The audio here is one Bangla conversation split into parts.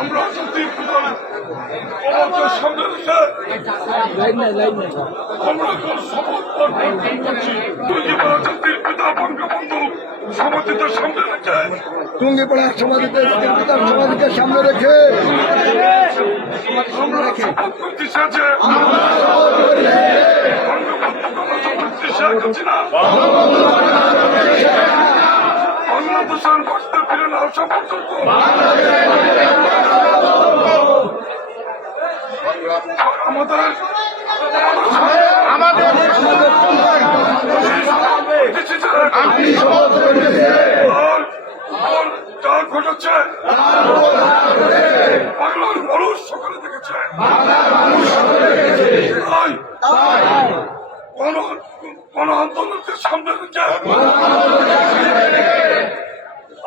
আমরা যদি আমরা শপথ পালন করছি। পিতা বঙ্গবন্ধু সমাধিতে সামনে রেখে। টুঙ্গিপাড়া সমাধিতে পিতার সমাধিকে সামনে রেখে। আমরা শপথ বাংলাদেশের ফিরে না আমাদের আমাদের আপনি ঘটেছে বাংলার মানুষ সকালে দেখেছে কোন আন্দোলনকে সামনে রেখে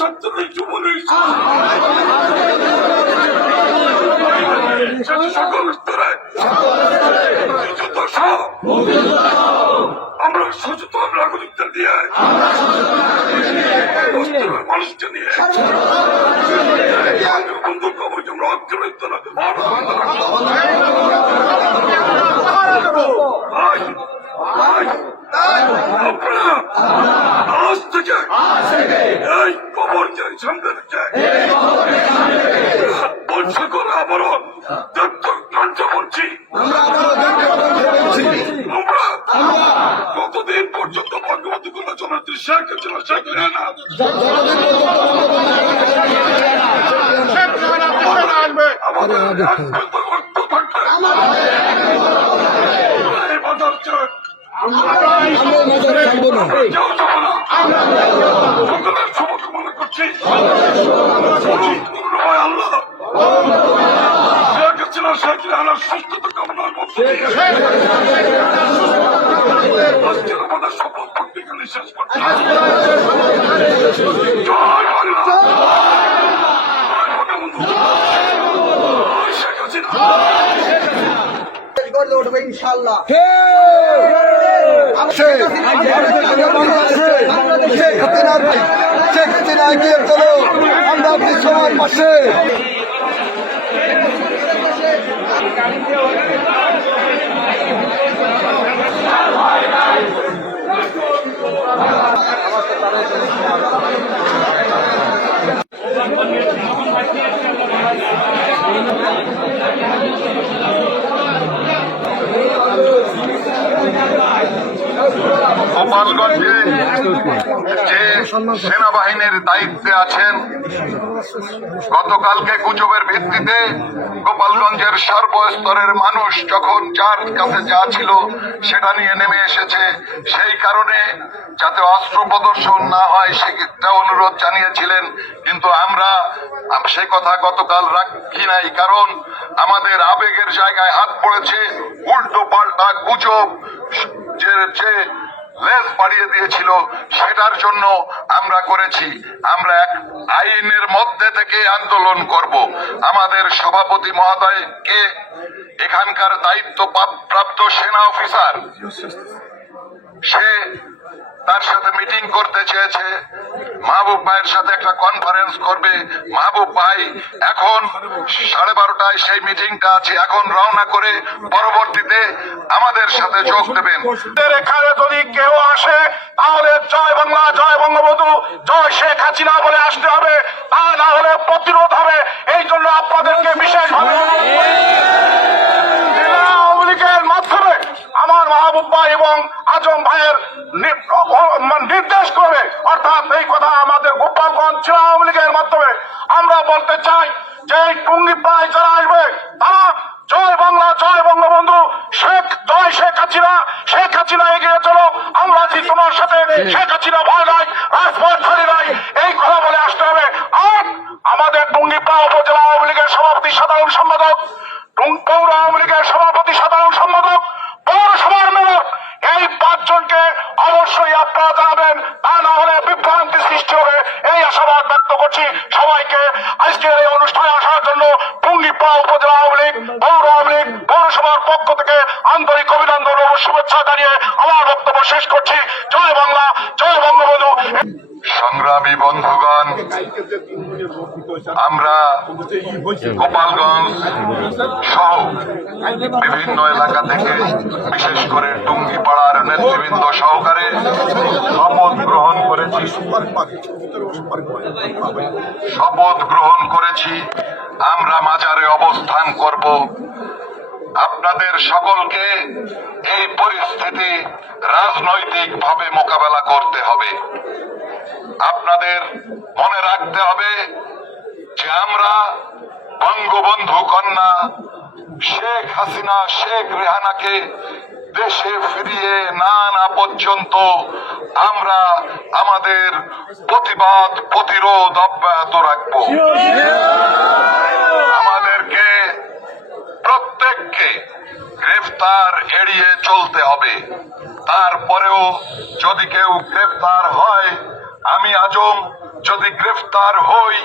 ছাত্রের জীবনে সকল স্তরে। আমরা সচেতন নাগরিকদের দিয়ে মানুষকে নিয়ে বন্ধু আমরা আজ, আপনারা আজ থেকে এই দেখতে কাঞ্চ বলছি আমরা কতদিন পর্যন্ত বঙ্গবন্ধু কোনো জনত্রী শেখ ছিল শেখ না আমাদের একমাত্র রক্ত থাকবে এই বাজার চেয়ে আমরা করছি আল্লাহ শেখ হাসিনা শেখ ইনশাল্লাহ শেখ হাসিনা এগিয়ে চলো। আমরা আপনি সবার পাশে। গোপালগঞ্জে যে সেনাবাহিনীর দায়িত্বে আছেন গতকালকে গুজবের ভিত্তিতে গোপালগঞ্জের সর্বস্তরের মানুষ যখন যার কাছে যা ছিল সেটা নিয়ে নেমে এসেছে, সেই কারণে যাতে অস্ত্র প্রদর্শন না হয় সেটা অনুরোধ জানিয়েছিলেন, কিন্তু আমরা সে কথা গতকাল রাখি নাই, কারণ আমাদের আবেগের জায়গায় হাত পড়েছে উল্টো পাল্টা গুজব যে লেজ বাড়িয়ে দিয়েছিল, সেটার জন্য আমরা করেছি। আমরা এক আইনের মধ্যে থেকে আন্দোলন করব। আমাদের সভাপতি মহোদয়কে এখানকার দায়িত্ব প্রাপ্ত সেনা অফিসার। সে তার সাথে মিটিং করতে চেয়েছে। মাহবুব ভাইয়ের সাথে একটা কনফারেন্স করবে। মাহবুব ভাই, এখন সাড়ে বারোটায় সেই মিটিংটা আছে। এখন রওনা করে পরবর্তীতে আমাদের সাথে যোগ দেবেন। এখানে যদি কেউ আসে, তাহলে জয় বাংলা, জয় বঙ্গবন্ধু, জয় শেখ হাসিনা বলে আসতে হবে। তা না হলে প্রতিরোধ হবে। এই জন্য আপনাদেরকে বিশেষভাবে আমার মাহবুব ভাই এবং আজম ভাইয়ের নি- অ- মানে নির্দেশ করে অর্থাৎ এই কথা আমাদের গোপালগঞ্জ আওয়ামী লীগের মাধ্যমে। আমরা বলতে চাই যে এই টুঙ্গি পায় যারা আসবে তারা জয় বাংলা জয় বঙ্গবন্ধু। শেখ জয় শেখ হাসিনা। শেখ হাসিনা এগিয়ে চলো। আমরা আছি তোমার সাথে। শেখ হাসিনা ভয় নাই। সবাইকে জানিয়ে আমার বক্তব্য শেষ করছি। জয় বাংলা, জয় বঙ্গবন্ধু। সংগ্রামী বন্ধুগণ, আমরা গোপালগঞ্জ সহ বিভিন্ন এলাকা থেকে, বিশেষ করে টুঙ্গিপাড়ার নেতৃবৃন্দ সহকারে শপথ গ্রহণ করেছি। শপথ গ্রহণ করেছি। আমরা মাজারে অবস্থান করব। আপনাদের সকলকে এই পরিস্থিতি রাজনৈতিকভাবে মোকাবেলা করতে হবে। আপনাদের মনে রাখতে হবে যে আমরা বঙ্গবন্ধু কন্যা শেখ হাসিনা, শেখ রেহানাকে দেশে ফিরিয়ে না না পর্যন্ত আমরা আমাদের প্রতিবাদ, প্রতিরোধ অব্যাহত রাখব। হবে তারপরেও যদি কেউ গ্রেফতার হয় আমি আজম যদি গ্রেফতার হই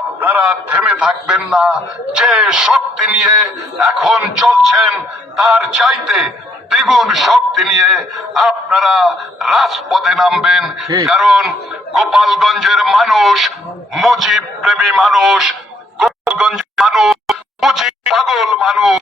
আপনারা থেমে থাকবেন না। যে শক্তি নিয়ে এখন চলছেন তার চাইতে দ্বিগুণ শক্তি নিয়ে আপনারা রাজপথে নামবেন। কারণ গোপালগঞ্জের মানুষ মুজিব প্রেমী মানুষ গোপালগঞ্জ মানুষ মুজিব পাগল মানুষ।